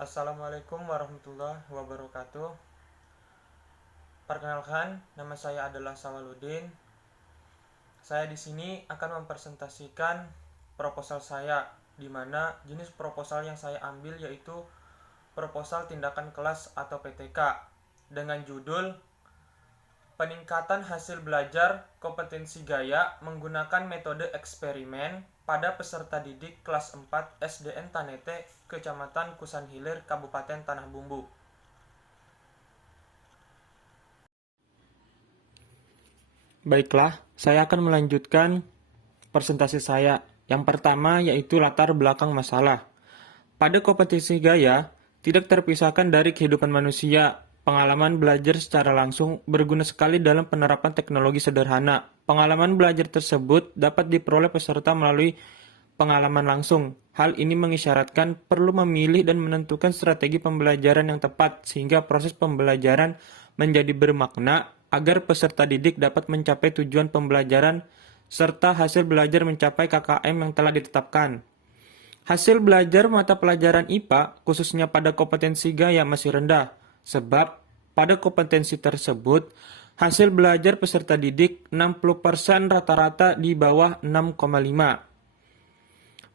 Assalamualaikum warahmatullahi wabarakatuh. Perkenalkan, nama saya adalah Sawaludin. Saya di sini akan mempresentasikan proposal saya, di mana jenis proposal yang saya ambil yaitu proposal tindakan kelas atau PTK dengan judul Peningkatan hasil belajar kompetensi gaya menggunakan metode eksperimen pada peserta didik kelas 4 SDN Tanete, Kecamatan Kusan Hilir, Kabupaten Tanah Bumbu. Baiklah, saya akan melanjutkan presentasi saya. Yang pertama yaitu latar belakang masalah. Pada kompetensi gaya, tidak terpisahkan dari kehidupan manusia. Pengalaman belajar secara langsung berguna sekali dalam penerapan teknologi sederhana. Pengalaman belajar tersebut dapat diperoleh peserta melalui pengalaman langsung. Hal ini mengisyaratkan perlu memilih dan menentukan strategi pembelajaran yang tepat sehingga proses pembelajaran menjadi bermakna agar peserta didik dapat mencapai tujuan pembelajaran serta hasil belajar mencapai KKM yang telah ditetapkan. Hasil belajar mata pelajaran IPA, khususnya pada kompetensi gaya, masih rendah, sebab pada kompetensi tersebut, hasil belajar peserta didik 60% rata-rata di bawah 6,5.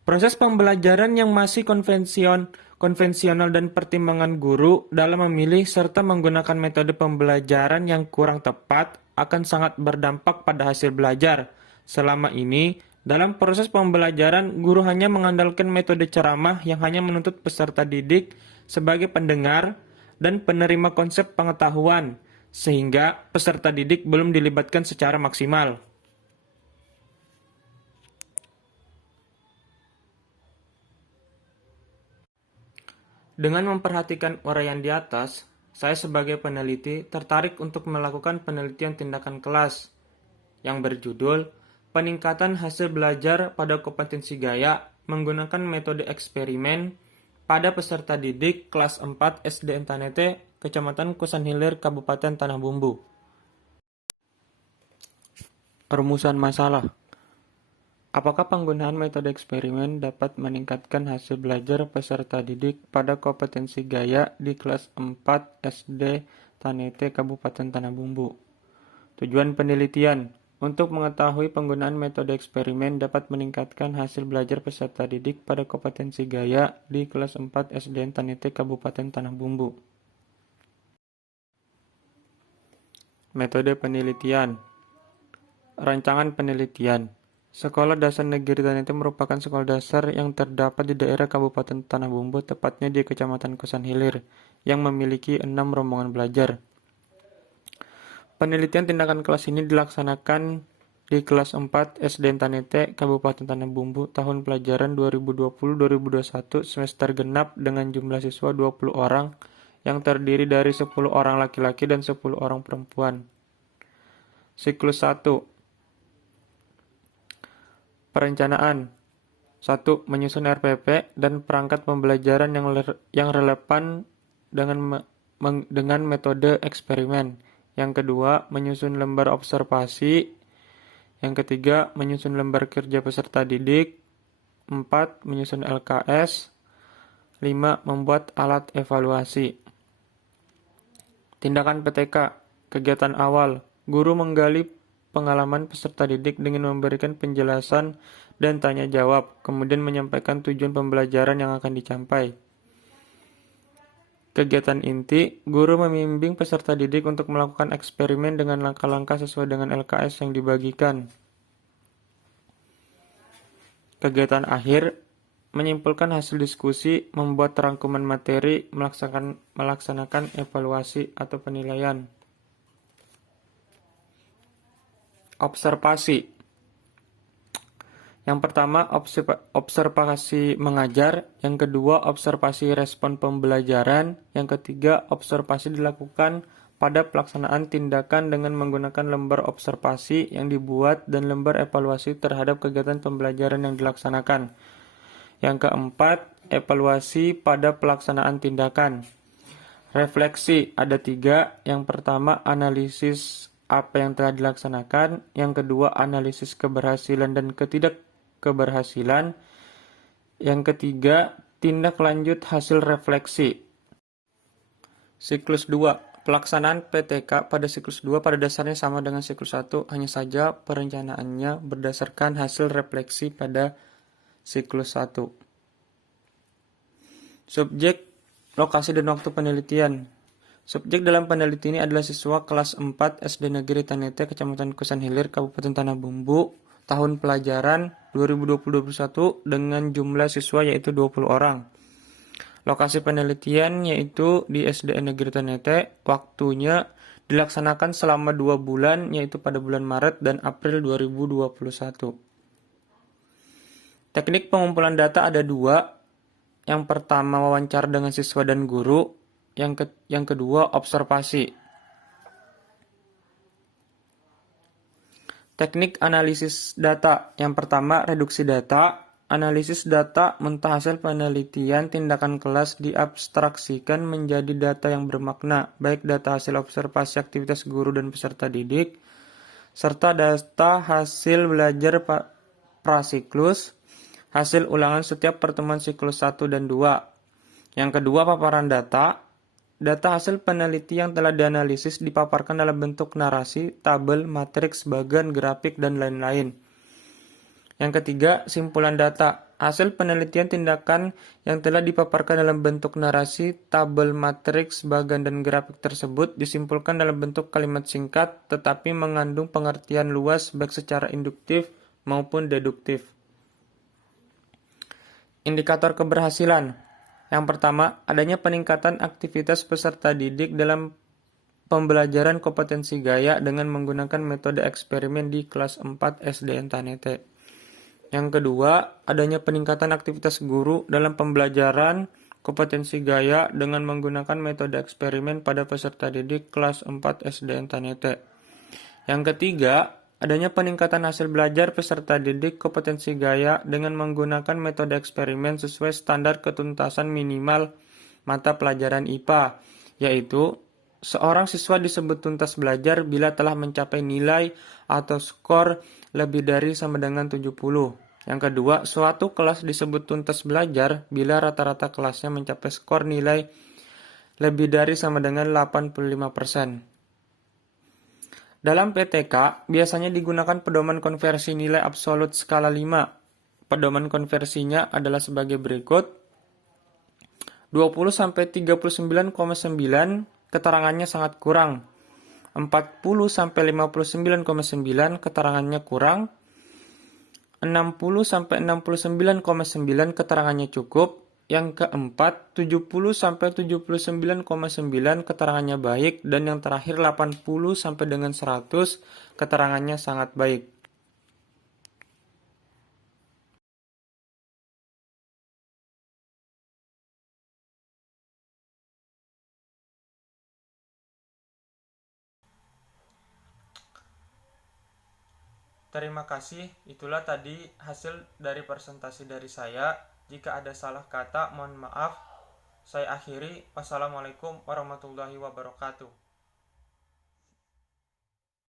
Proses pembelajaran yang masih konvensional dan pertimbangan guru dalam memilih serta menggunakan metode pembelajaran yang kurang tepat akan sangat berdampak pada hasil belajar. Selama ini, dalam proses pembelajaran, guru hanya mengandalkan metode ceramah yang hanya menuntut peserta didik sebagai pendengar dan penerima konsep pengetahuan, sehingga peserta didik belum dilibatkan secara maksimal. Dengan memperhatikan uraian di atas, saya sebagai peneliti tertarik untuk melakukan penelitian tindakan kelas yang berjudul Peningkatan hasil belajar pada kompetensi gaya menggunakan metode eksperimen pada peserta didik kelas 4 SDN Tanete, Kecamatan Kusan Hilir, Kabupaten Tanah Bumbu. Rumusan masalah. Apakah penggunaan metode eksperimen dapat meningkatkan hasil belajar peserta didik pada kompetensi gaya di kelas 4 SD Tanete, Kabupaten Tanah Bumbu? Tujuan penelitian. Untuk mengetahui penggunaan metode eksperimen dapat meningkatkan hasil belajar peserta didik pada kompetensi gaya di kelas 4 SDN Tanete, Kabupaten Tanah Bumbu. Metode penelitian. Rancangan penelitian. Sekolah Dasar Negeri Tanete merupakan sekolah dasar yang terdapat di daerah Kabupaten Tanah Bumbu, tepatnya di Kecamatan Kusan Hilir, yang memiliki 6 rombongan belajar. Penelitian tindakan kelas ini dilaksanakan di kelas 4 SDN Tanete, Kabupaten Tanah Bumbu, tahun pelajaran 2020-2021, semester genap dengan jumlah siswa 20 orang, yang terdiri dari 10 orang laki-laki dan 10 orang perempuan. Siklus 1. Perencanaan. 1. Menyusun RPP dan perangkat pembelajaran yang relevan dengan metode eksperimen. Yang kedua, menyusun lembar observasi. Yang ketiga, menyusun lembar kerja peserta didik. 4. Menyusun LKS. 5. Membuat alat evaluasi. Tindakan PTK. Kegiatan awal. Guru menggali pengalaman peserta didik dengan memberikan penjelasan dan tanya jawab, kemudian menyampaikan tujuan pembelajaran yang akan dicapai. Kegiatan inti, guru membimbing peserta didik untuk melakukan eksperimen dengan langkah-langkah sesuai dengan LKS yang dibagikan. Kegiatan akhir, menyimpulkan hasil diskusi, membuat rangkuman materi, melaksanakan evaluasi atau penilaian. Observasi. Yang pertama, observasi mengajar. Yang kedua, observasi respon pembelajaran. Yang ketiga, observasi dilakukan pada pelaksanaan tindakan dengan menggunakan lembar observasi yang dibuat dan lembar evaluasi terhadap kegiatan pembelajaran yang dilaksanakan. Yang keempat, evaluasi pada pelaksanaan tindakan. Refleksi ada 3. Yang pertama, analisis apa yang telah dilaksanakan. Yang kedua, analisis keberhasilan dan ketidakkeberhasilan. Yang ketiga, tindak lanjut hasil refleksi. Siklus 2. Pelaksanaan PTK pada siklus 2 pada dasarnya sama dengan siklus 1, hanya saja perencanaannya berdasarkan hasil refleksi pada siklus 1. Subjek, lokasi, dan waktu penelitian. Subjek dalam penelitian ini adalah siswa kelas 4 SD Negeri Tanete, Kecamatan Kusan Hilir, Kabupaten Tanah Bumbu, tahun pelajaran 2020-2021 dengan jumlah siswa yaitu 20 orang. Lokasi penelitian yaitu di SDN Negeri Tanete, waktunya dilaksanakan selama 2 bulan yaitu pada bulan Maret dan April 2021. Teknik pengumpulan data ada 2. Yang pertama wawancara dengan siswa dan guru, yang kedua observasi. Teknik analisis data. Yang pertama reduksi data. Analisis data mentah hasil penelitian tindakan kelas diabstraksikan menjadi data yang bermakna, baik data hasil observasi aktivitas guru dan peserta didik, serta data hasil belajar prasiklus, hasil ulangan setiap pertemuan siklus 1 dan 2. Yang kedua paparan data. Data hasil penelitian yang telah dianalisis dipaparkan dalam bentuk narasi, tabel, matriks, bagan, grafik, dan lain-lain. Yang ketiga, simpulan data. Hasil penelitian tindakan yang telah dipaparkan dalam bentuk narasi, tabel, matriks, bagan, dan grafik tersebut disimpulkan dalam bentuk kalimat singkat tetapi mengandung pengertian luas baik secara induktif maupun deduktif. Indikator keberhasilan. Yang pertama, adanya peningkatan aktivitas peserta didik dalam pembelajaran kompetensi gaya dengan menggunakan metode eksperimen di kelas 4 SDN Tanete. Yang kedua, adanya peningkatan aktivitas guru dalam pembelajaran kompetensi gaya dengan menggunakan metode eksperimen pada peserta didik kelas 4 SDN Tanete. Yang ketiga, adanya peningkatan hasil belajar peserta didik kompetensi gaya dengan menggunakan metode eksperimen sesuai standar ketuntasan minimal mata pelajaran IPA, yaitu seorang siswa disebut tuntas belajar bila telah mencapai nilai atau skor lebih dari sama dengan 70. Yang kedua, suatu kelas disebut tuntas belajar bila rata-rata kelasnya mencapai skor nilai lebih dari sama dengan 85%. Dalam PTK, biasanya digunakan pedoman konversi nilai absolut skala 5. Pedoman konversinya adalah sebagai berikut. 20-39,9 keterangannya sangat kurang. 40-59,9 keterangannya kurang. 60-69,9 keterangannya cukup. Yang keempat, 70-79,9 keterangannya baik, dan yang terakhir 80 sampai dengan 100 keterangannya sangat baik. Terima kasih, itulah tadi hasil dari presentasi dari saya. Jika ada salah kata, mohon maaf. Saya akhiri. Wassalamualaikum warahmatullahi wabarakatuh.